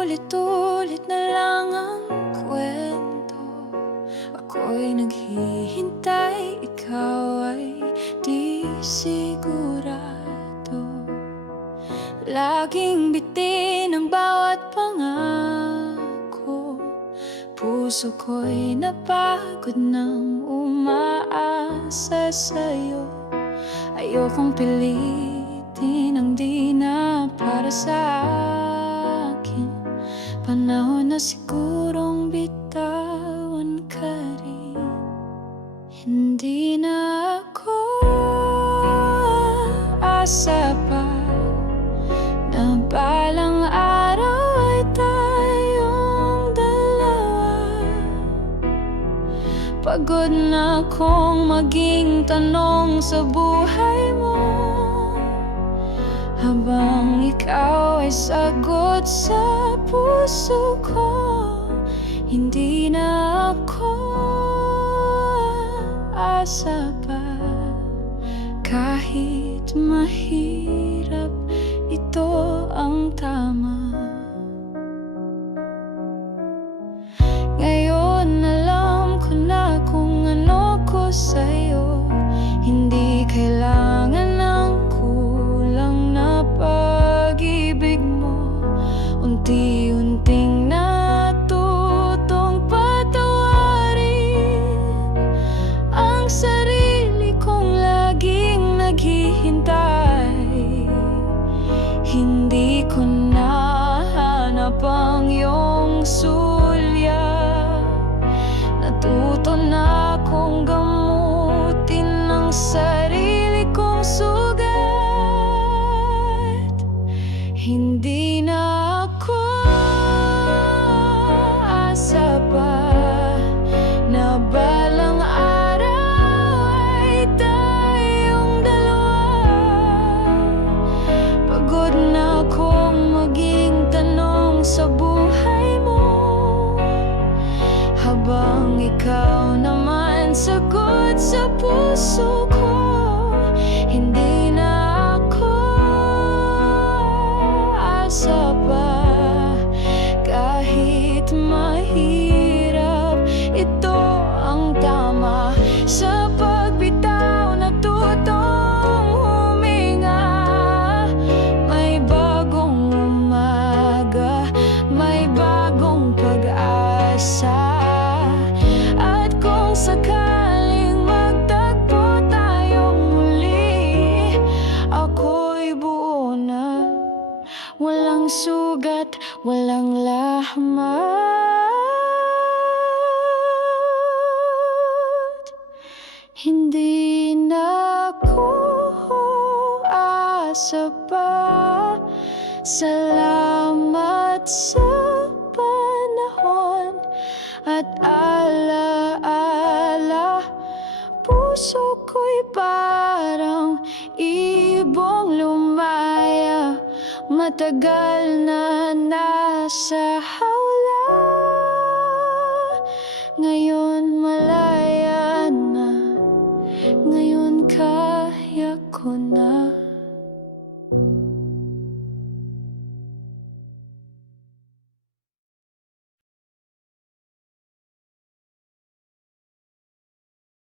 Paulit-ulit na lang ang kwento. Ako'y naghihintay, ikaw ay di sigurado. Laging bitin ang bawat pangako. Puso ko'y napagod ng umaasa sa'yo. Ayokong pilitin ang di na para sa akin Panahon na sigurong bitawan ka rin. Hindi na ako asa pa Na balang araw ay tayong dalawa. Pagod na akong maging tanong sa buhay mo. Habang ikaw ay sagot sa puso ko Hindi na ako asa pa. Kahit mahirap ito ang tama. Ngayon alam ko na kung ano ko sa'yo Habang ikaw naman sagot sa puso ko. Hindi na ako asa pa sakaling magtagpo tayong muli Ako'y buo na. Walang sugat, walang lahmat. Hindi na ako asa pa. Salamat sa puso ko'y parang ibong lumaya Matagal na nasa hawla. Ngayon malaya.